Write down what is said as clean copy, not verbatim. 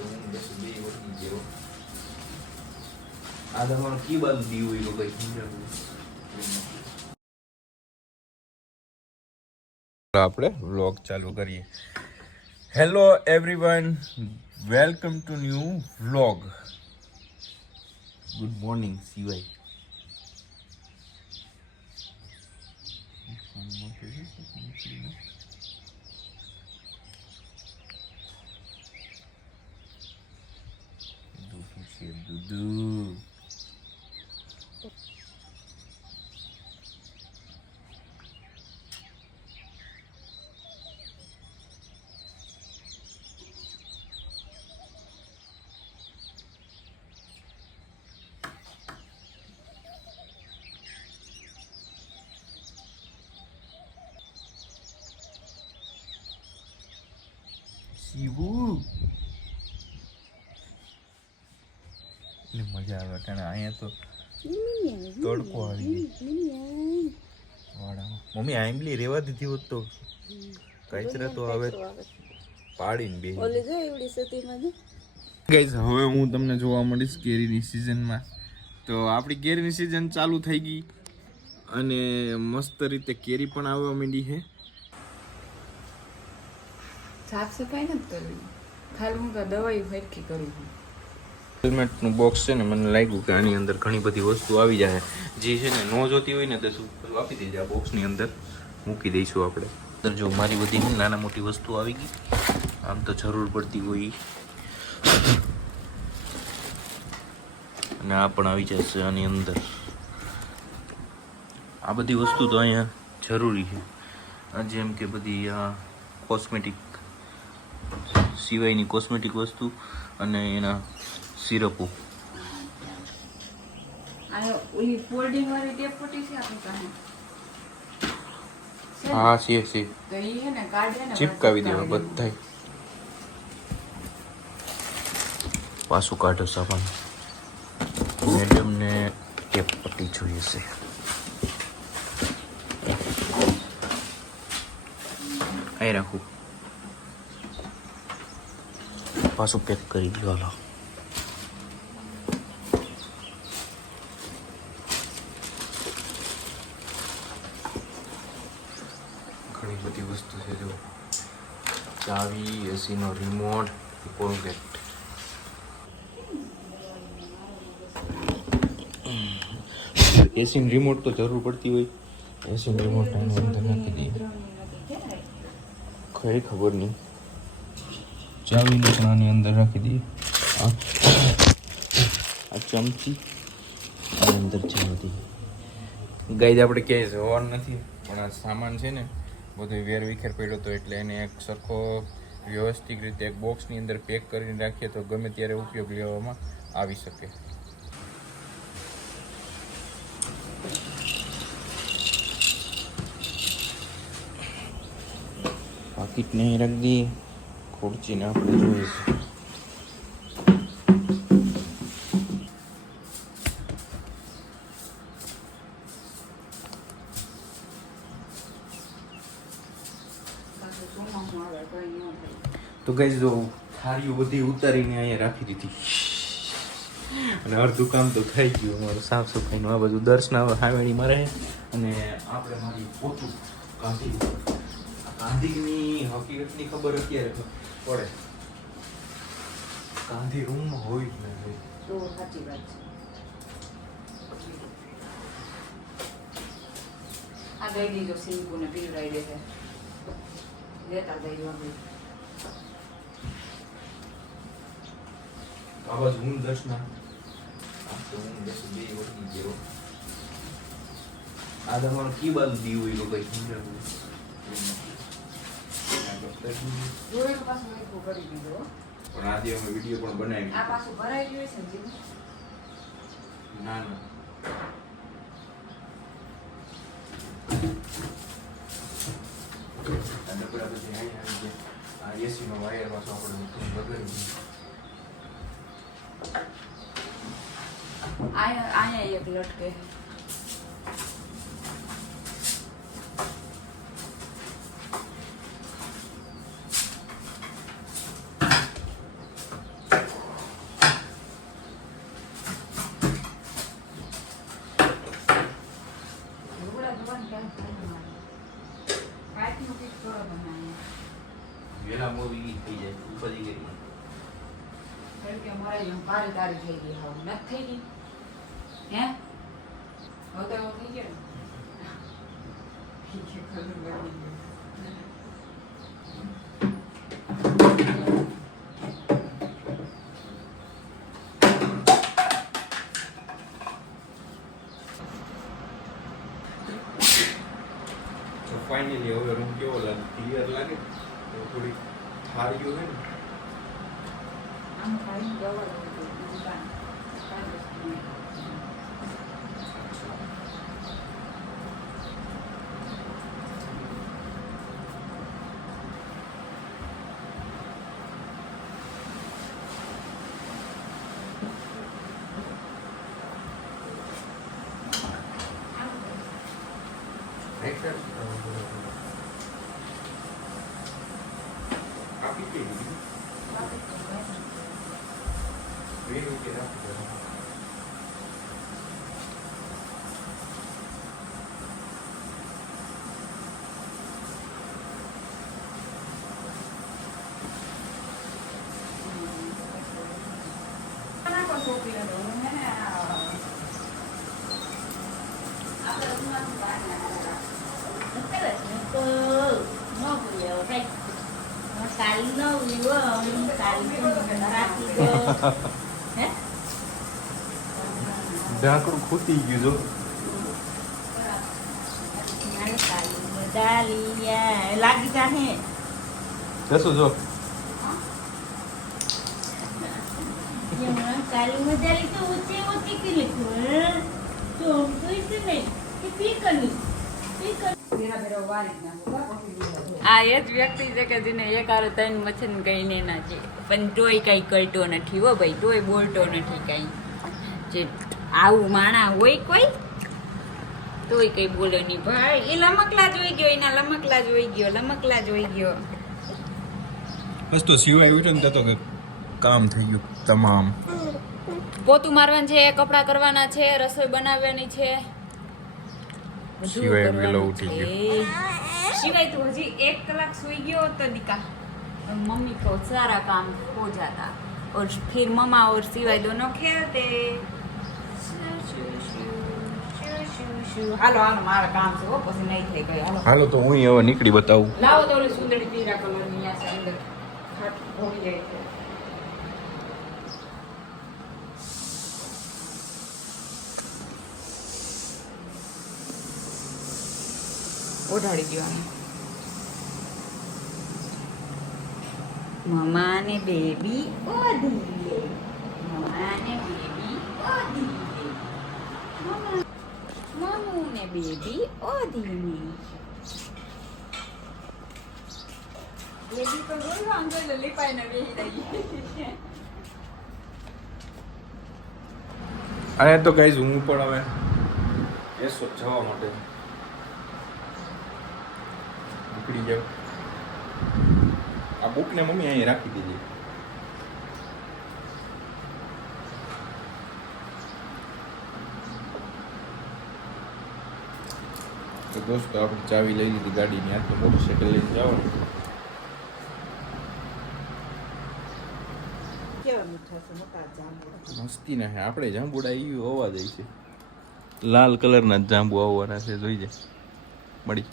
તો હું બસ બે વળી ગયો આ તમારું કી બાજુ દી હોય તો કઈ સમજાવું આપણે વ્લોગ ચાલુ કરીએ. Hello everyone, welcome to new vlog. Good morning સિવાય. દૂધુ શિવું એટલે મજા આવે કારણ અહીંયા તો તડકો આવી વાડામાં. મમ્મી આંબલી રેવા દીધી હોત તો કચરા તો હવે પાડીને બે ગાઈઝ. હવે હું તમને જોવા મળીશ કેરીની સિઝનમાં. તો આપણી કેરીની સિઝન ચાલુ થઈ ગઈ અને મસ્ત રીતે કેરી પણ આવવા માંડી છે. સાફ સફાઈ નથી કરવી, ખાલી હું તો દવાઈ ફેરકી કરું છું. હેલ્મેટનું બોક્સ છે ને, મને લાગ્યું કે આની અંદર ઘણી બધી વસ્તુ આવી જાય. જે છે ને નો જોતી હોય ને તે શું આપી દેજે, આ બોક્સની અંદર મૂકી દઈશું આપણે. અંદર જો મારી બધી નાના મોટી વસ્તુ આવી ગઈ, આમ તો જરૂર પડતી હોય અને આ પણ આવી જશે આની અંદર. આ બધી વસ્તુ તો અહીંયા જરૂરી છે, જેમ કે બધી આ કોસ્મેટિક સિવાયની કોસ્મેટિક વસ્તુ અને એના સિરપો. આ ઓલી ફોલ્ડિંગ વાળી ટેપ પટ્ટી છે આપણી પાસે. હા છે તો ઈ હે ને કાઢે ને ચીપકાવી દેવા બધાય. પાછું કાઢો સામાન. મેડમને ટેપ પટ્ટી જોઈએ છે. અહીં રાખું, પાછું પેક કરી દો. હાલો ઘણી બધી વસ્તુ છે. જો ચાવી, એસીનો રિમોટ, કોલગેટ. એસીનો રિમોટ તો જરૂર પડતી હોય. એસીનો રિમોટ અંદર નાખી દઈએ. કઈ ખબર નહીં. ચાવીને પણ આની અંદર રાખી દઈએ. આ ચમચી આની અંદર ચાવી. ગાઈઝ આપણે ક્યાંય જવાનું નથી, પણ આ સામાન છે ને બધો વેરવિખેર પડ્યો હતો, એટલે એને એક સરખો વ્યવસ્થિત રીતે એક બોક્સની અંદર પેક કરીને રાખીએ તો ગમે ત્યારે ઉપયોગ લેવામાં આવી શકે. પાકીટને અહીં રાખી દઈએ. ખોડચીને આપણે જોઈએ છે. તો ગાઈઝ જો થાળીઓ બધી ઉતારીને અહીંયા રાખી દીધી અને અડધું કામ તો થઈ ગયું અમારું સાફ સફાઈનું. આ બધું દર્શના હાવેણીમાં રહે અને આપણે મારી પોતું ગાંધી ગાંધીની હકીકતની ખબર અત્યારે પડે. ગાંધી રૂમમાં હોય જ ને હોય. સાચી વાત છે. આ દઈ દીધો સિંકુને પીવડાવી દે છે. લેતા જઈ આપણે. આવાજ હું દર્શના તો હું બસ બે વળી ગયો. આ તમારું કી બાજુ દી હોય તો કઈ સમજાવું જોડે પાછું એક કરી દીધો. પણ આજે અમે વિડીયો પણ બનાવી. આ પાછું ભરાઈ ગયું છે ને? ના ના અને બરાબર છે. અહીંયા આ એસીનો વાયર પાછો આપણે બગડી આયા એક લટકે. કેમ કે મારે એમ ભારે તારી થઈ ગઈ હાવ નથી થઈ ગઈ હે હવે તો એવું થઈ ગયું ફાઇનલી હવે રૂમ કેવો લાગે ક્લિયર લાગે તો થોડી થાળીઓ હોય ને આમ ખાઈ જવા દુકાન કાંઈ વસ્તુ નહીં. આપી કે ઢાંકણું ખૂટી ગયું જો લાગી જાહે જશું જો કાલી મજાલી તો ઊંચી ઊંચી કે લીધું તો જોઈશે ને કે પીકની આ એ જ વ્યક્તિ છે કે જેને એક હારે ત્રણ મચ્છર કહીને ના છે પણ તોય કઈ કરતો નથી હો ભાઈ તોય બોલતો નથી કઈ જે આવું માણા હોય કોઈ તોય કઈ બોલે નહીં ભાઈ એ લમકલા જોઈ ગયો એના લમકલા જોઈ ગયો બસ તો સિવાય ઉઠે ને તો કે કામ થઈ ગયું તમામ પોતું મારવાનું છે કપડાં કરવાના છે રસોઈ બનાવવાની છે બધું સિવાય કરવાનું વેલો ઉઠી છે. સિવાય તું હજી 1 કલાક સુઈ ગયો તો દીકા मम्मी को सारा काम हो जाता और फिर मम्मा और सिवाय दोनों खेलते હાલો હાલો મારા કામ છે હો પછી નહીં થઈ ગઈ હાલો હાલો તો હું હવે નીકળી બતાવું લાવો તો ઓલી સુંદરી પીળા કલરની આ છે અંદર ખાટ ભરી જાય છે ઓઢાડી દેવાની મમ્મા ને બેબી ઓઢી લે મમ્મા ને બેબી ઓઢી લે મમ્મુ ને બેબી ઓઢી લે બેબી તો રોજ અંદર લીપાઈ ને બેહી રહી અને તો ગાઈઝ હું પણ હવે એસો જવા માટે નીકળી જાઉં આ બુકને મમ્મી અહીં રાખી દીધી તો દોસ્તો આપણે ચાવી લઈ લીધી ગાડીની આ તો મોટરસાઇકલ લઈને જવાનું મસ્તી ના હે આપણે જાંબુડા ઈ હોવા જાય છે લાલ કલરના જાંબુ આવવાના છે જોઈ જાય મળી